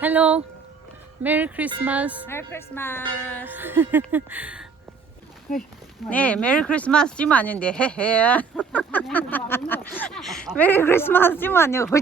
Hello, Merry Christmas. Merry Christmas. 네, 메리 크리스마스지만 아닌데 헤헤. 메리 크리스마스지만 아니고.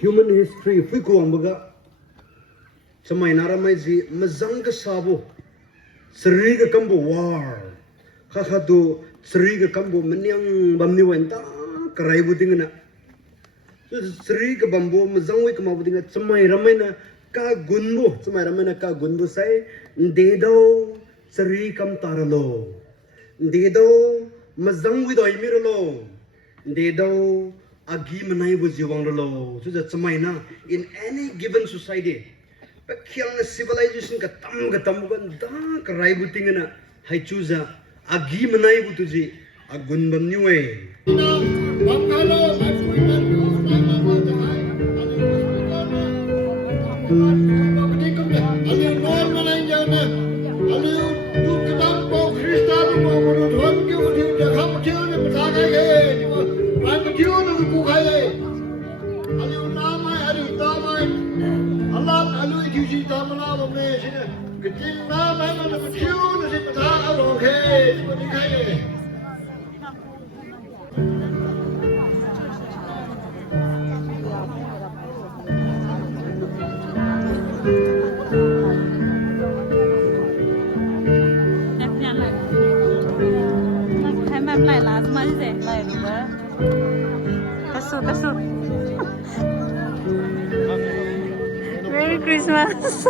Human history fui ko ambaga samai naramai ji mazang ka sabo sri ka kambo war kha kha do sri ka kambo menyang bamni wenta karai budingna sri ka bambo mazang wei kama budinga samai ramai na ka gunbo sai dedo sri kam taralo dedo mazang wi doi miralo dedo agi manai bu jiwang lo so that samaina in any given society pakyang civilization ka tam gan da ka rai bu tingna hai chuza agi manai bu tuji agun bam niwe lại lá mấy rẻ lại nữa cái số Merry Christmas.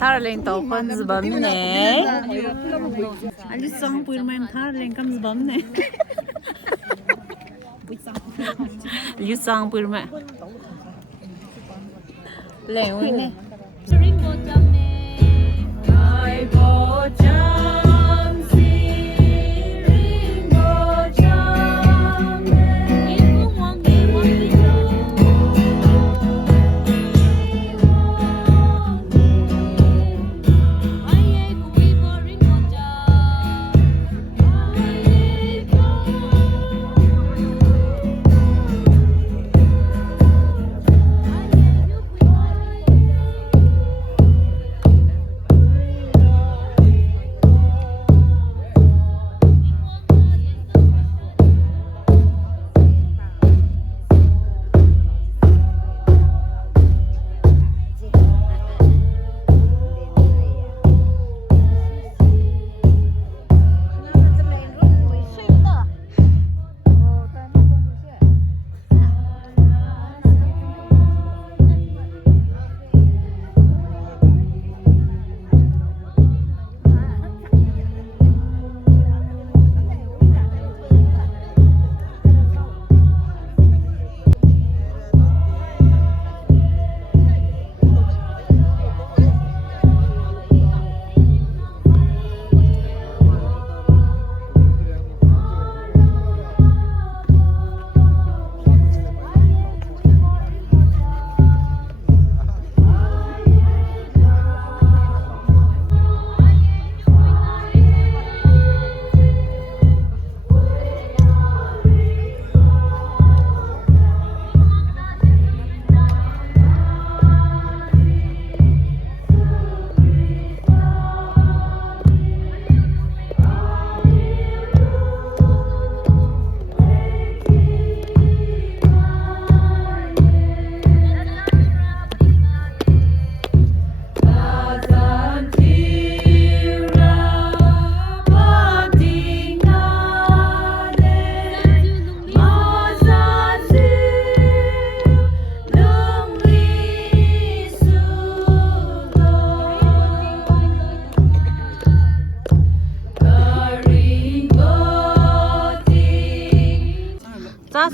Darling tàu con gì bấm nè. Anh đi xong bùi mà em darling cầm gì bấm nè. Đi xong bùi mà. Lẹo nè.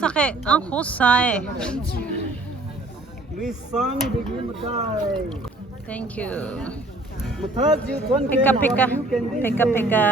Sakit, ang husay. Thank you. Pika pika, pika pika.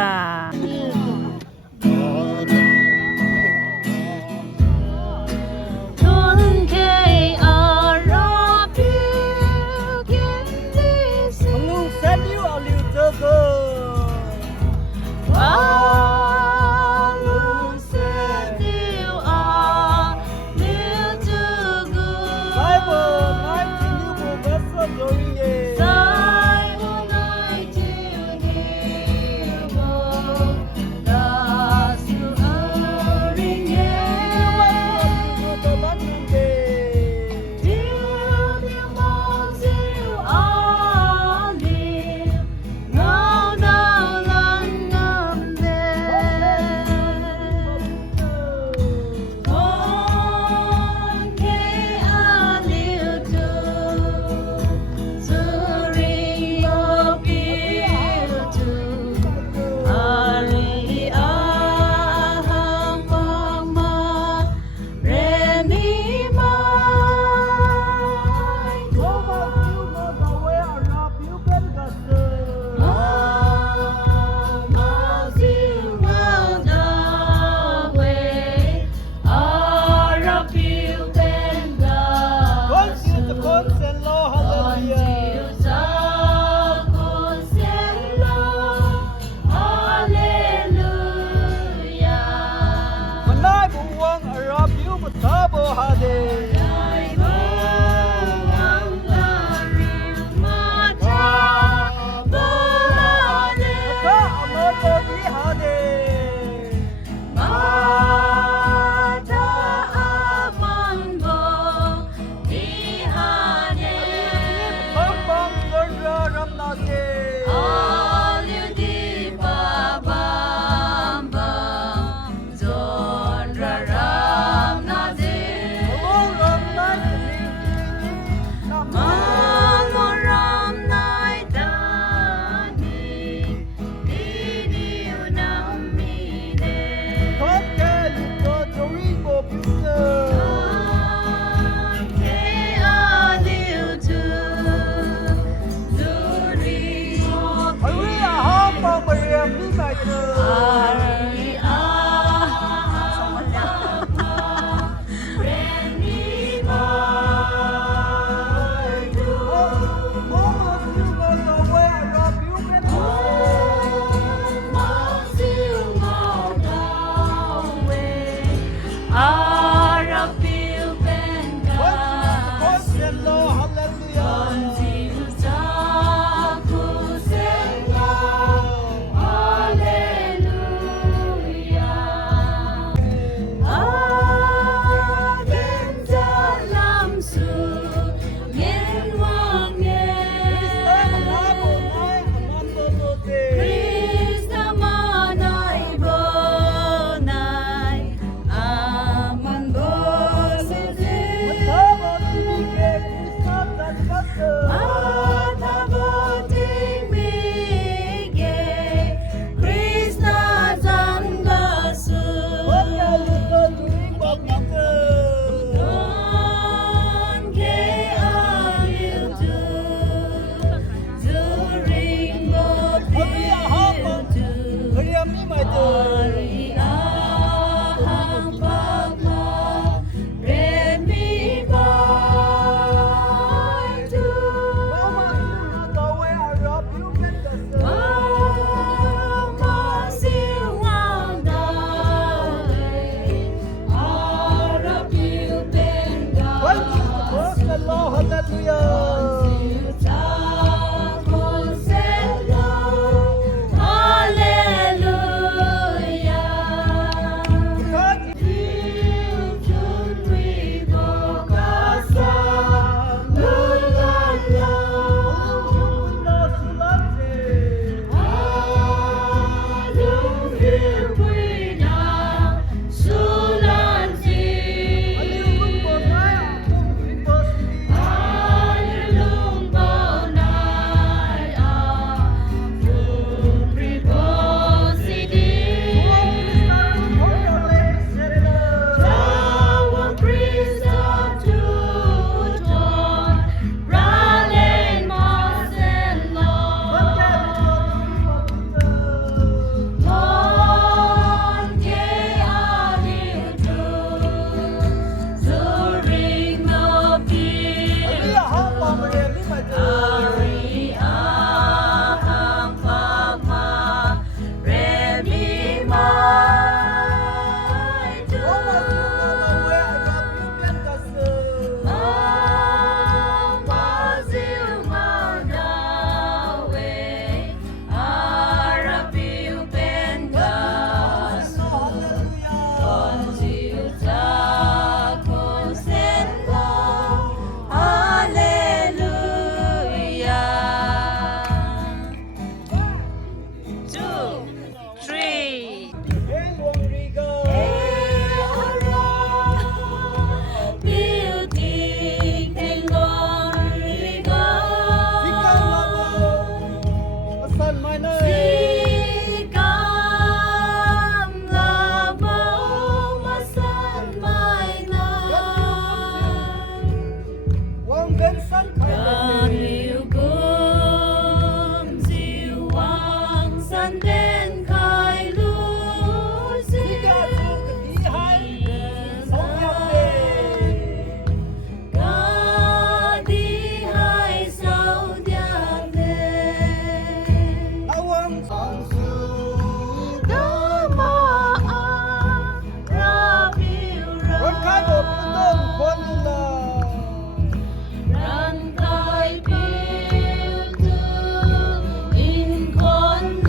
In con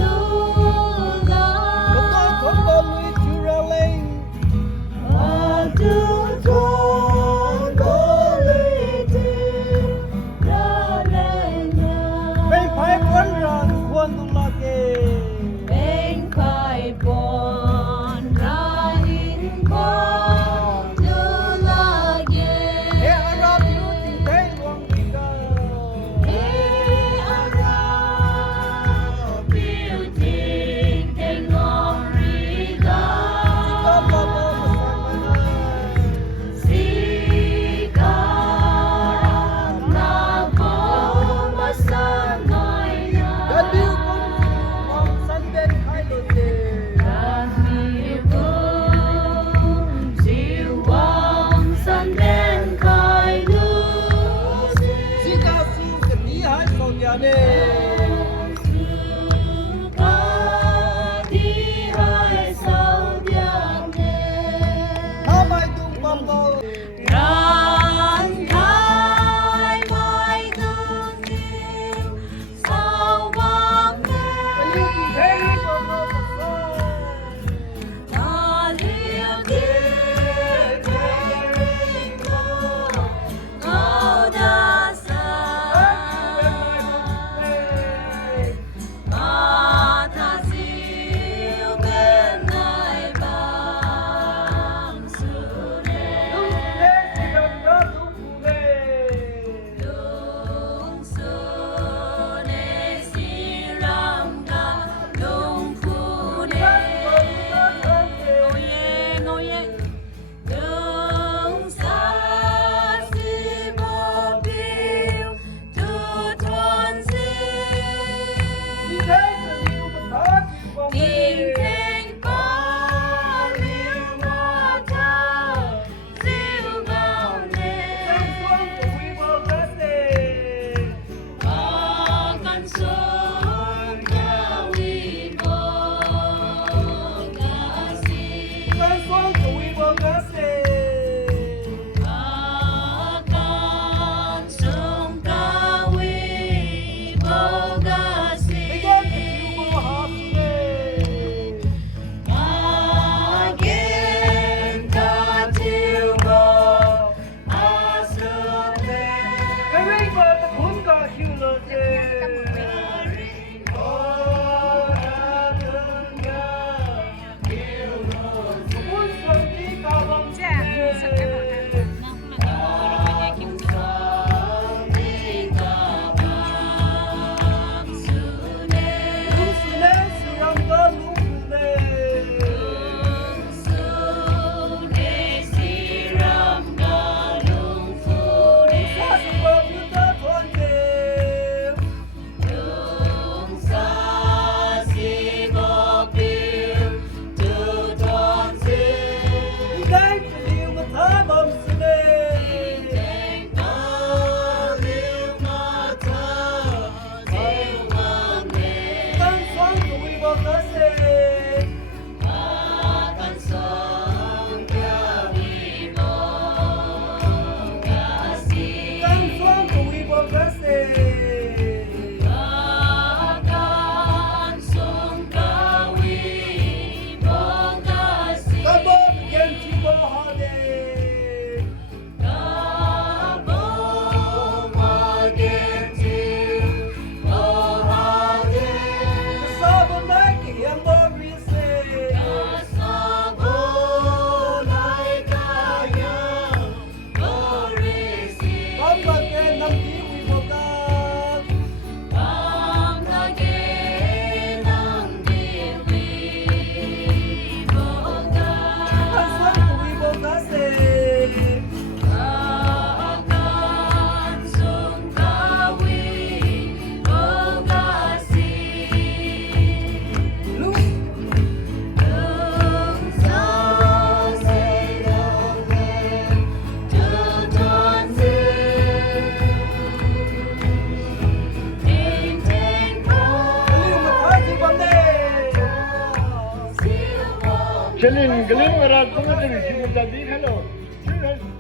Chelin gelin berat tunggu dari sini tadi hello.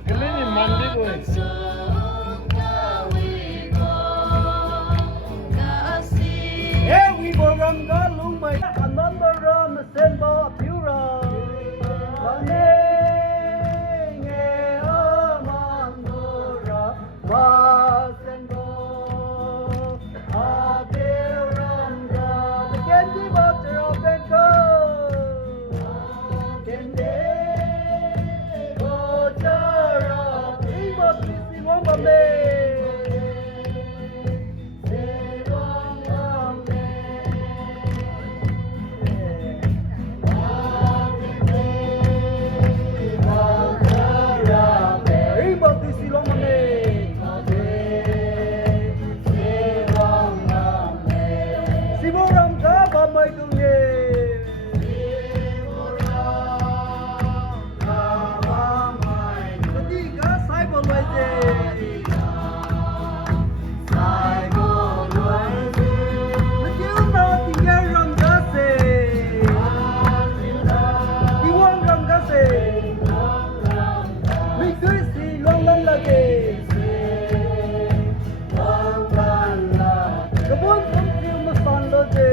Gelin ini mandi boy. We go ram ga lung mai anan ba ram sen ba piu ra ba ne nge aman do ra ba sen bo a de ram ra the candy ba ra ben ko ken de go cha ra i ba ti si mo ba me Samziuram ka ba mai tu ye Samziuram ka ba mai tu ka sai bo lai je sai bo lai je Samziuram na ti ya ram ka se Samziuram ti wang ram ka se mi tu si long long la ke long long la Kabun Samziuram san lo je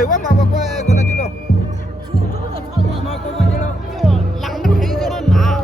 hỏi quá mà qua con này chứ đâu. Mà con này chứ đâu. Lăng nó thấy cho nó nà.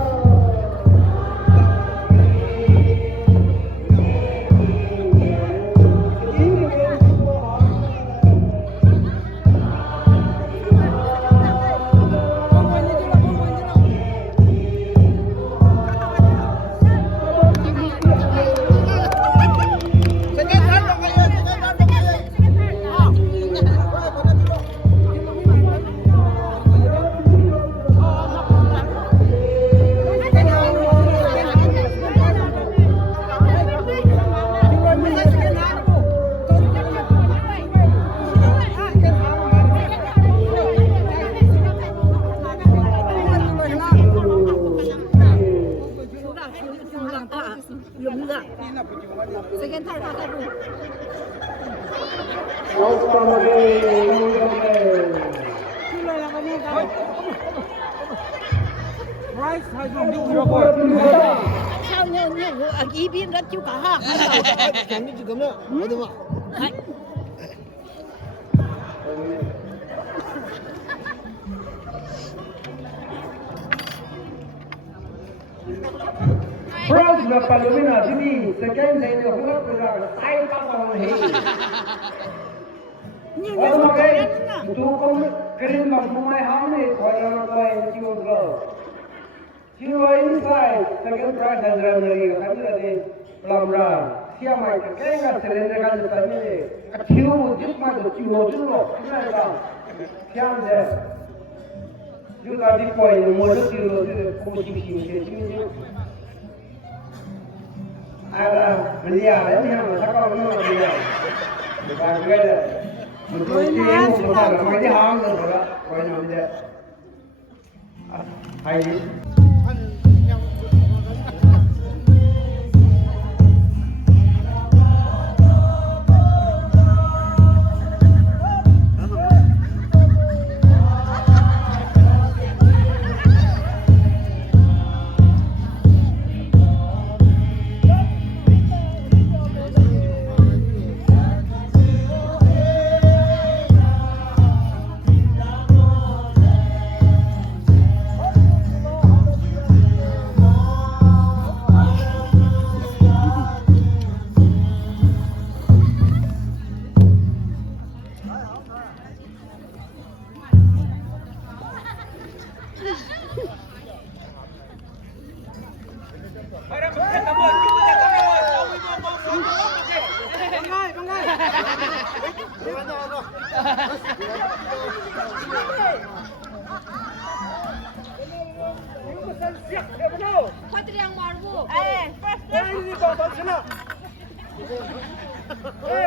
sao như ý biên rất chú cả ha. Chẳng biết gì cấm nữa. Đúng không ạ? France là Palomina sini second day nó không có là tay tao còn này. Ông cái chú không cái mà không ai hám này khỏi là coi chịu rồi. Chịu inside second price has run rồi cái này thì làm ra. Siapa mai cái là cylinder cái gì cái này cái chịu giúp mà được chịu rồi cái này là siapa đấy. Chúng ta đi coi mua được chịu rồi không chịu chịu. Beli ada ni yang tak kau mana beli. Bukan beli. Betul dia bukan ramai dia hang tu juga. Kau yang beli. Hai. Quatro Liangmai bu. Ini bawa sana.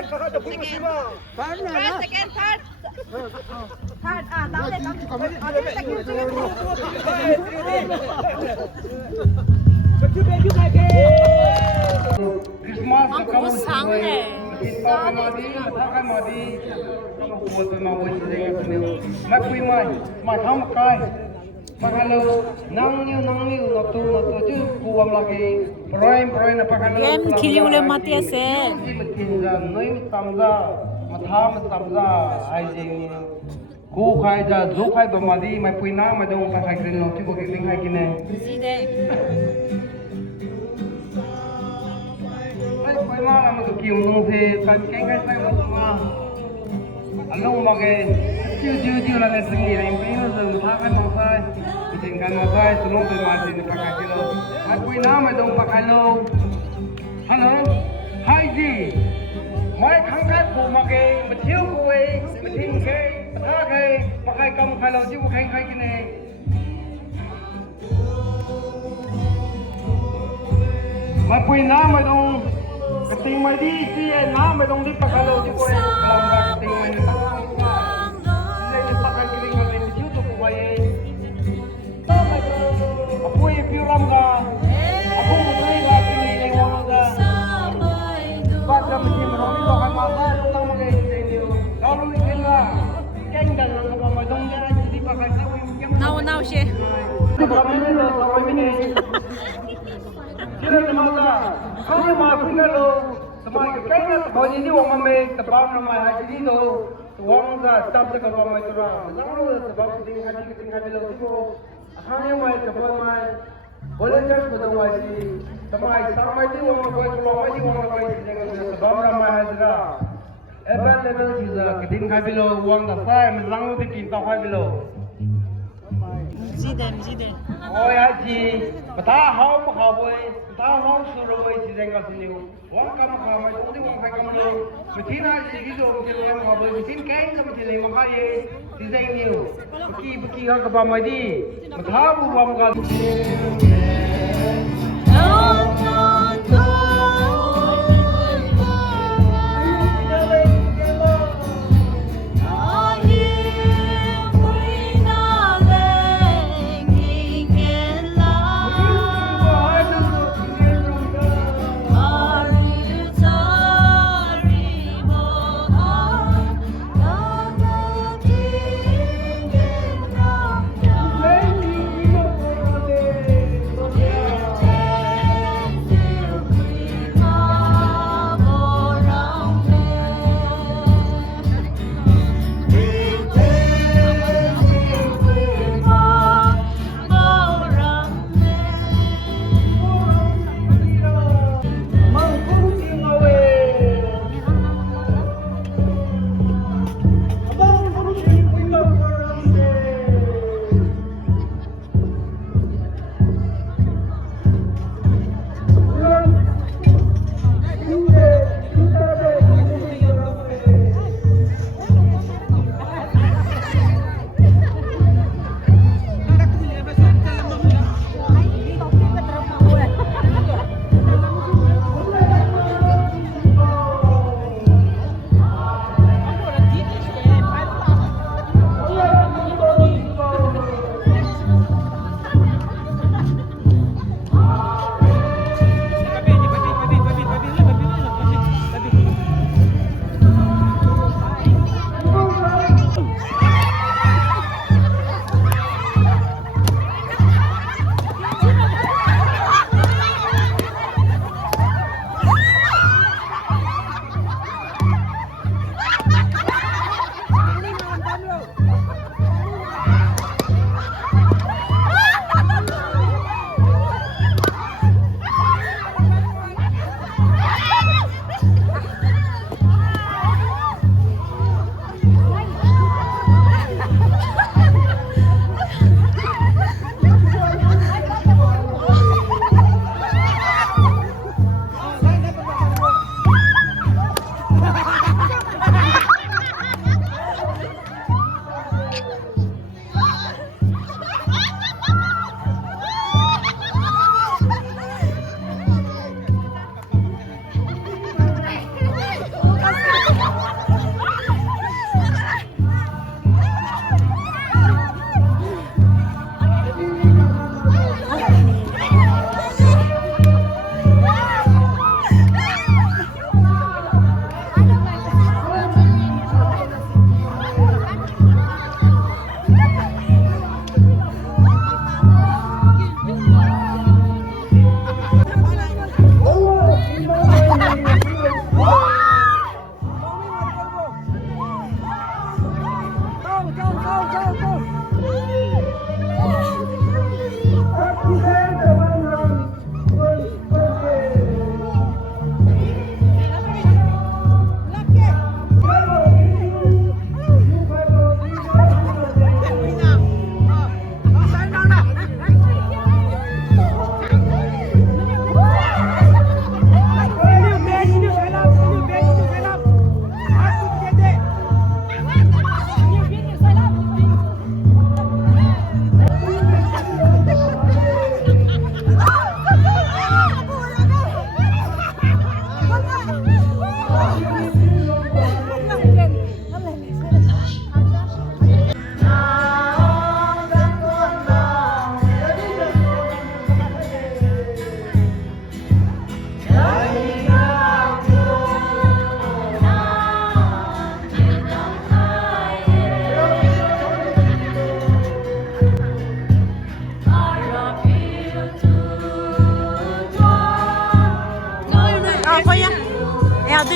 Kakak dah punya siapa? First, second, third. Third, tahu deh kamu. Second, Christmas kamu sange. Kita kemadi, kita kemadi. Kamu buat memang buat dengan kau. Mak kui mai tham kai. Pakalo, nang niu natu tu kuam lagi. Proin apa kalau? Game kiri boleh mati ase. Makin noi tamza, matham tamza, aijing. Ku khai ja zo khai bamadi mai puina mai dong pa khai krin no ti bo kring khai kine. Zide. Ai koi ma na ma tu kiung dong se kan kai kai sai ma ma. Along ma ge chiu la le sing ni rai pe no zo tha kai ma sai. Tin kan ma sai tu long pe ma tin pa khai kilo. Ai puina mai dong pa khai lo. Hello. Hai ji. Mai khang kai pu ma ge ma thiu ku ei ma tin ke. Khai pakai kamu kalau jiwa khai kini. Mai pui nama dong, keting mai di si nama dong di pakai kalau jiwa kalau nggak keting mai di tengah. Ini pakai kering mai di situ tu kuai. Aku yang piram ga, aku bukan nggak tinggi lewat ga. Baca mesti menolong doa masa tentang mai ini. Lalu ini lah. Now she. Kau สมัยก็แค่ตอนนี้ว่ามันไม่ตะบ้ามันมาหาที่ดูตัวมันจะจับจะกับมันตัวเราแล้วเราตะบ้าสิ่งที่เราที่ว่าหาเนี่ยว่าตะบ้ามาบริจาคก็ต้องว่าสิสมัยสมัยที่ว่ามันก็ลอยที่ว่ามันก็สิ่งที่ตะบ้ามันมาหาที่เราเอเวอร์เลเวลที่จะกินข้าวไปโลวันละสายมันลังไปกินข้าวไปโล지대. 오야지 다 하고 하고 다 하고 수로 이 생각이요 원감 하고 어디 원하기로 미티나 시기도 그냥 하고 미틴 게임 좀 되는 거 하예 디자인이요 부키 하고 봐마디 다 하고 봐가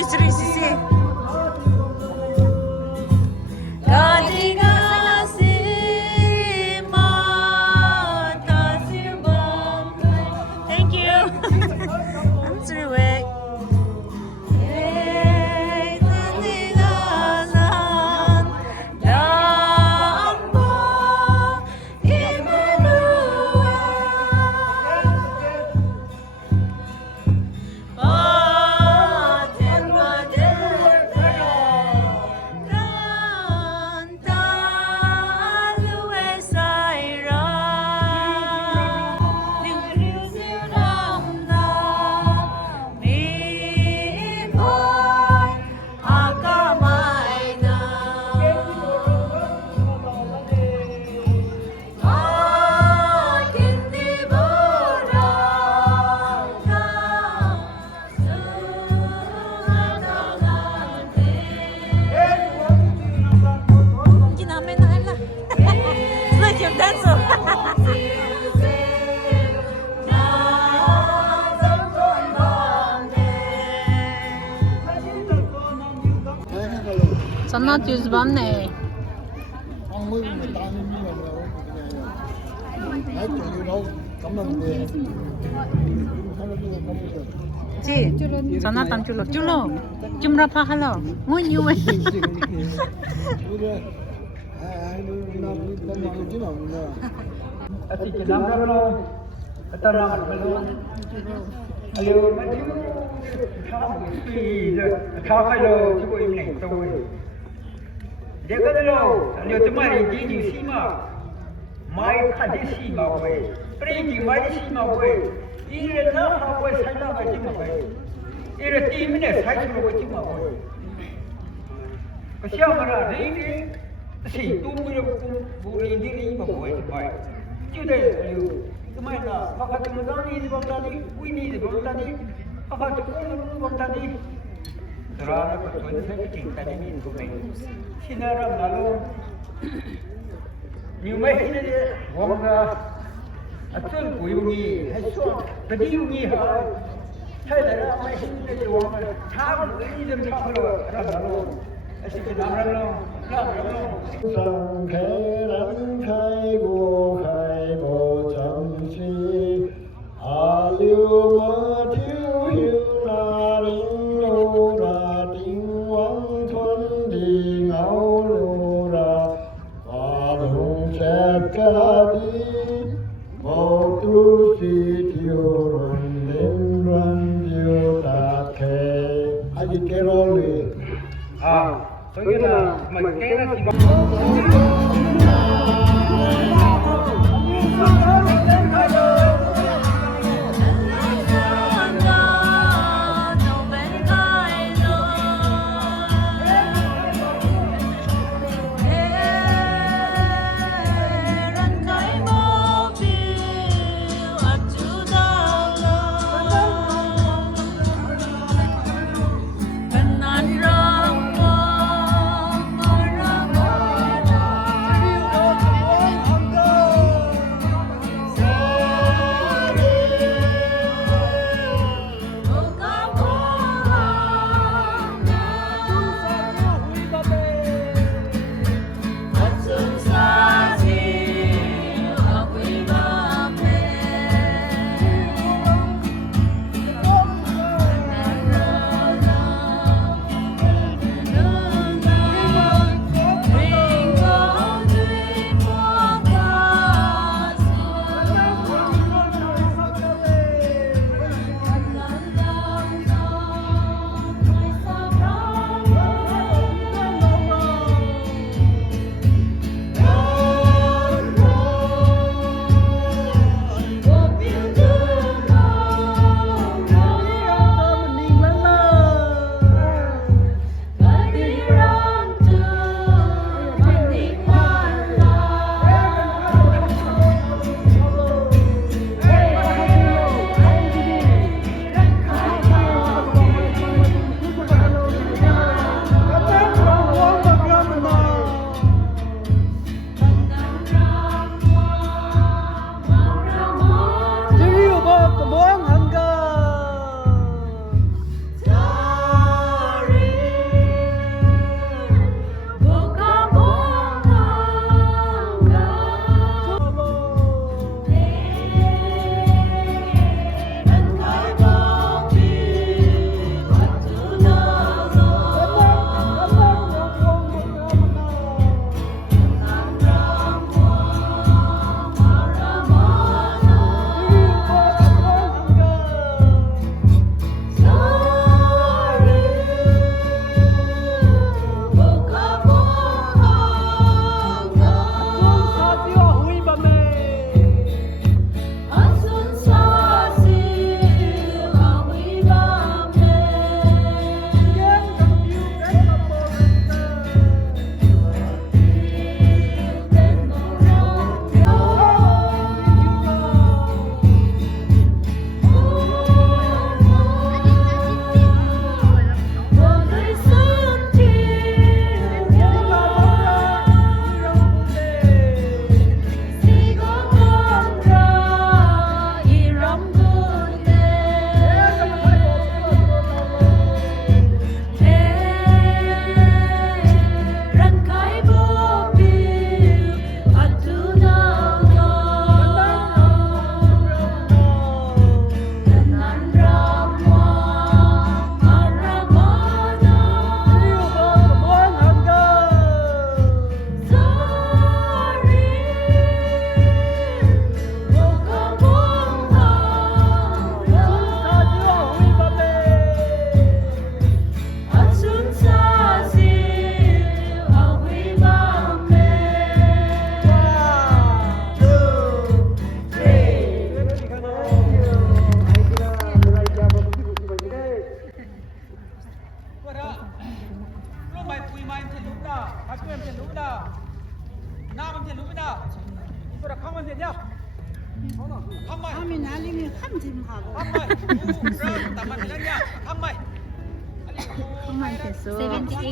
스리 시시. 가지 가시마 다시범. Thank you. I'm sorry. Wait. Sanat yüzbam ne? Chị, sanat tan chulo, chulo, chumra pa halo, muốn như vậy. देखो जो तुम्हारी जी सीमा माई खादी सीमा हुए प्रेम की माई सीमा हुए ये ना हुए साइना का सीमा हुए ये तीन मिनट साइड में हुए सीमा हुए क्या मरा रेंगे सी तुम मेरे को बोले नहीं में हुए भाई क्यों दे तुम्हारे ना पापा तुम जानी इस बात नहीं कोई नहीं इस बात नहीं पापा तुम बात नहीं Terang aku tuan saya cinta ni itu baik. Sinaram lalu, nyumai ini dia, wangga, atul kuyungi, hasuan, kediyungi hal, saya dah ramai ini dia wangga, thang ini dia thang lalu, asyik namram lalu. 상쾌한 khai bo 정시 알류마 튜휴나링로라 딩왕촌딩아오로라 와동셋가디 모두시 튜론denrandi오다케 아직 깨롤리 저기는 막깨나 지금 이거라 가면 되냐? 하면 날리면 함짐하고. 나만 되냐? 한마이. 한마이 됐어.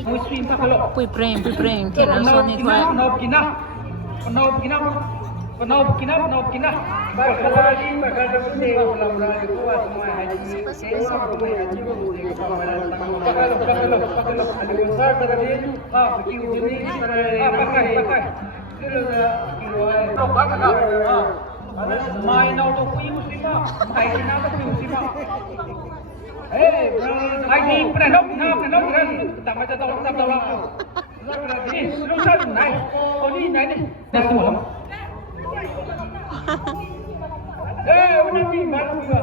Muslim tak kalau. Pui prem, kira so ni tuai. Penau kina. Berkali sini dalam raya kuat semua haji. Semua boleh haji boleh pameran tanggung. Kalau ada besar tadi, pergi ujung pakai. Main auto kui muslimah, main kina tu muslimah. Haji pernah kan? Tak macam tahu lah. Ni, lu sana naik. Oh ni naik ni. Dah semua. Udah ni baru juga.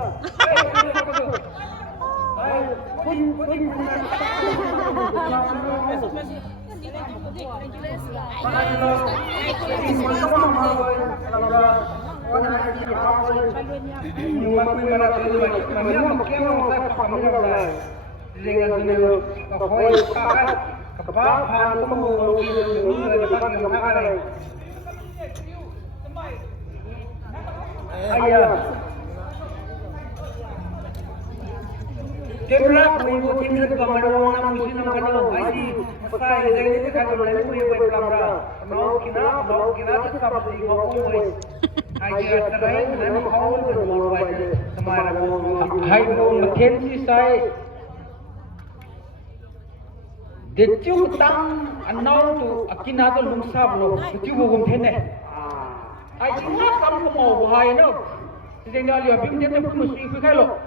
Kemrak mengikuti minat kemarau orang muslim kalau haji pasal yang ini kan orang itu yang berkelabra. Mau kina tu kamu di ngomong haji asal dan kau bermula haji semara. Haji makin si saya decu tang anau tu akina tu lungsa belum decu bukan tene. Haji nak kamu mau bahaya no. Sedang dia bimbing dia tu muslim kalau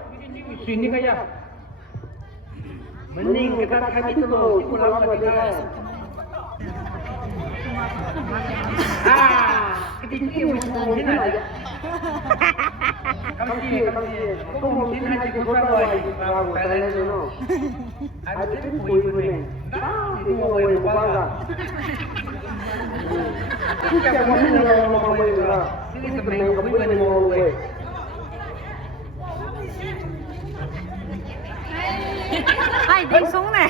sini kaya. Mending kita kami tu pulang ke kita. Ketinggi mungkin aja. Kami. Kau mungkin aja kita buat pelan dulu. Ada tu pui. Itu mau buat. Kita mungkin mau buat. Ini sebenarnya kami mau buat. Ai tiếng súng này.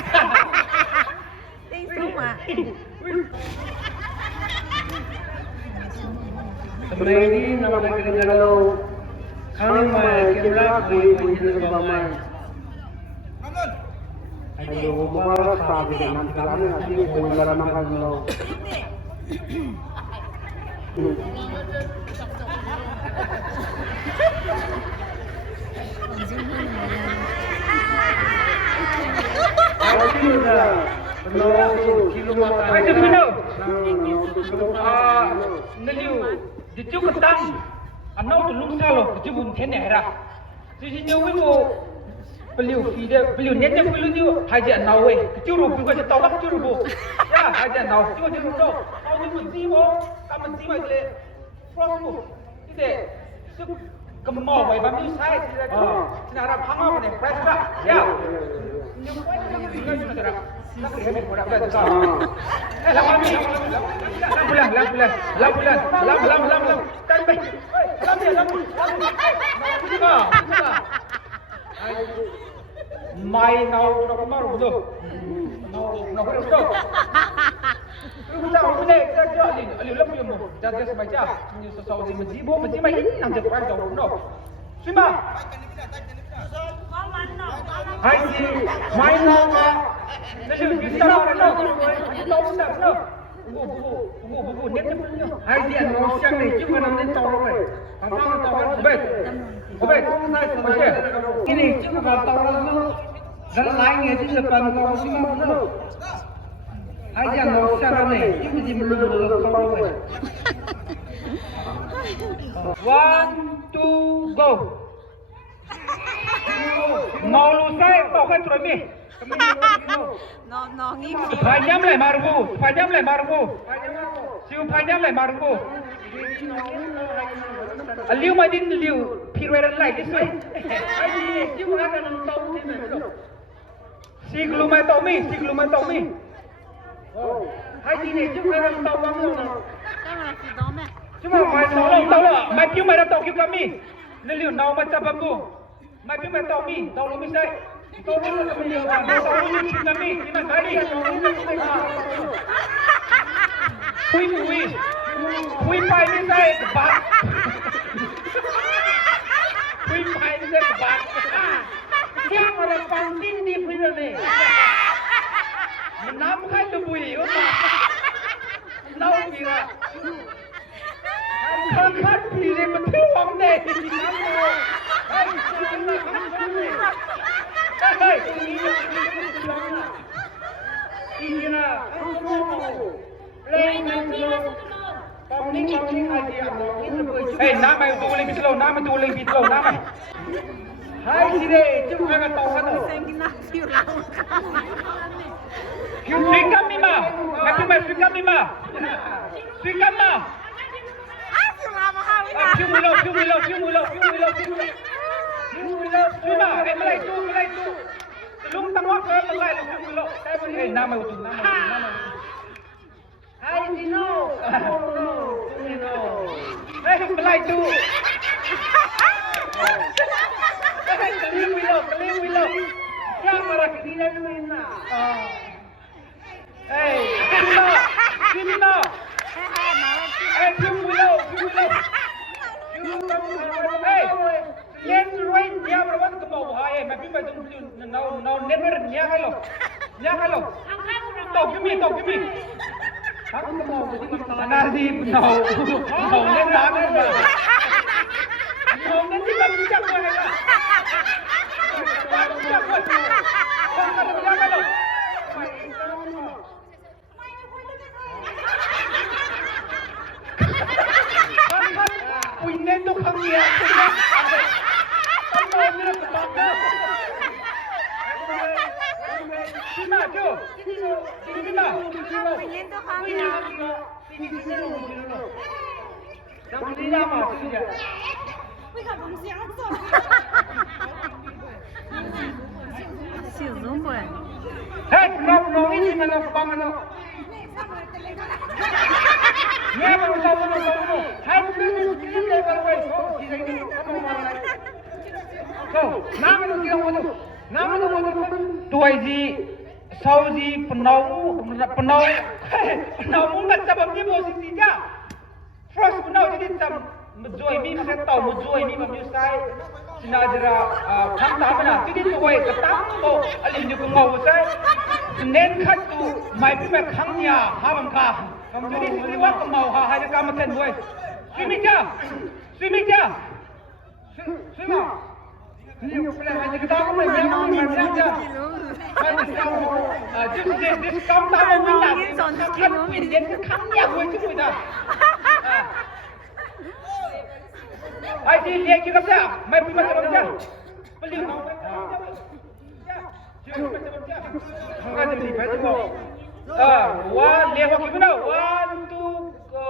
Tiếng súng mà. Sebenarnya ini nama kita kalau kami kira kui jenis bamai. Ayo, bawa sahaja dengan kami nanti mengajar nama kalau. Dicu ketang, anau tu lungsa lo, dicu bun kene era. Jadi nyawa tu beliau netnya beliau haji anau we, dicu rupu kau tahu lah dicu rupu. Ya haji anau, dicu dicu rupu. Kau ni menjiwa, kamu menjiwa je, prosmu. Ini, kemau, bayi bami saya tidak tu, senara pangau ni, presa. Ya. Mai nau nak maru tu, nau tu. Kita boleh kerja ali lebih mu. Jadi sebaca, ni sesuatu yang menjibo ini nanti pergi jauh no. Sima. Haji, main nama. Jadi kita orang tahu tak no. Buku net tu. Haji anu siang ni cuma nanti tahu we. Apa tahu bet. Macam ini cuma tahu no. Dalam lain itu lepas kau sima no. Haji anu siang ni cuma belum tahu we. 1, 2, go. Mau lusai pakai terami. Nó nghiêm chịu. Panjang le marbu. Siu panjang le marbu. Liu madin liu pirweran lai this way. Ai siu akan tahu ni betul. Siglu mai tahu mi. Oh. Hai ni siu akan tahu kamu. Cuma mai tahu lah. Mai piu mai tahu kami. Liu nau macam bambu. Mai piu mai tahu mi. Tahu mi saya. Tahu mi kami. Ini kali. Ui. คุยไปไม่ได้กับบัตรคุยไปไม่ได้กับบัตรเที่ยงอะไรฟังดิ้นดีคุยเลยมันน้ำใครจะบุยก็มาเน่าดีละคนขัดผีเลยมันที่หวังเด็กน้ำโมไอ้คนนั้นข้างคนนี้เฮ้ยตรงนี้อีน่ะเล่นมันเยอะตอนนี้ไอเดียเฮ้ยน้ำไปดูเลยพิษโลน้ำมาดูเลยพิษโลน้ำไปไอ้ที่เด็กจุ๊บกันต่อกันต่อFica mima, mas fica mima, fica mima. Filme lo, filma, mulai tu. Lung tengok ke mulai lo filme lo. Nama itu, nama. Hai Dino. Mulai tu. Keling wilo. Siapa lagi dia tu ina? Hey, Dino. Hey, film wilo. Hey, yen rain dia berapa ke bawah? Hey, tapi macam tu, no never niak lo. Tahu kami. Nasi no nen nak lo. No nen tidak bisa kau ni. Punya tu kami ya. Cuma tu. Hei, no ini mana pangan. Ni apa tahu. Hai ini kita berway. So, nama tu kira mana? Nama tu mana? Tuaji, Saudi, penau macam apa ni posisi dia? First penau jadi macam menjual mi macam tahu menjual mi macam saya. Sinadera kang tahu mana? Jadi tuai ketang tu alim juga ngau saya. Nen kat tu mai pi mai kang nia hamam kah. Jadi sini wak mau ha ada kamu ten boy. Sini je. Sini. Ni pula hanya kita kamu memang macam je. Just kamu tahu mana? Kamu minat kang nia boy tu dah. Ai di dia kita dah. Mai pi macam je. Beli kau. Jangan jadi betul. One, lihat gimana? 1, 2, go.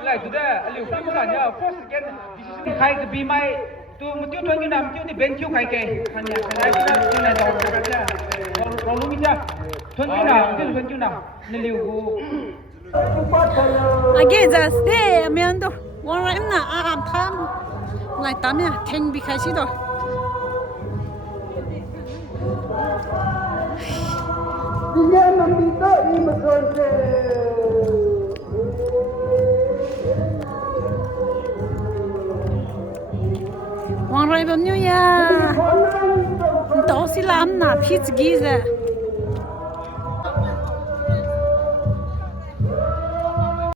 Mulai sudah, liu sama saja. First again, khai ke bimai tu mesti tuan kita mesti ni bencu khai ke. Hanya khai kita ni dah orang kerja. Orang lu minta. Tuan kita ni liu bu. Again, just stay. Amian tu, orang na tham. Lai tamnya, keng bi khai si tu. Dia meminta ini betul. Orang rai bom ni ya. Tahu silam na, pizza giza.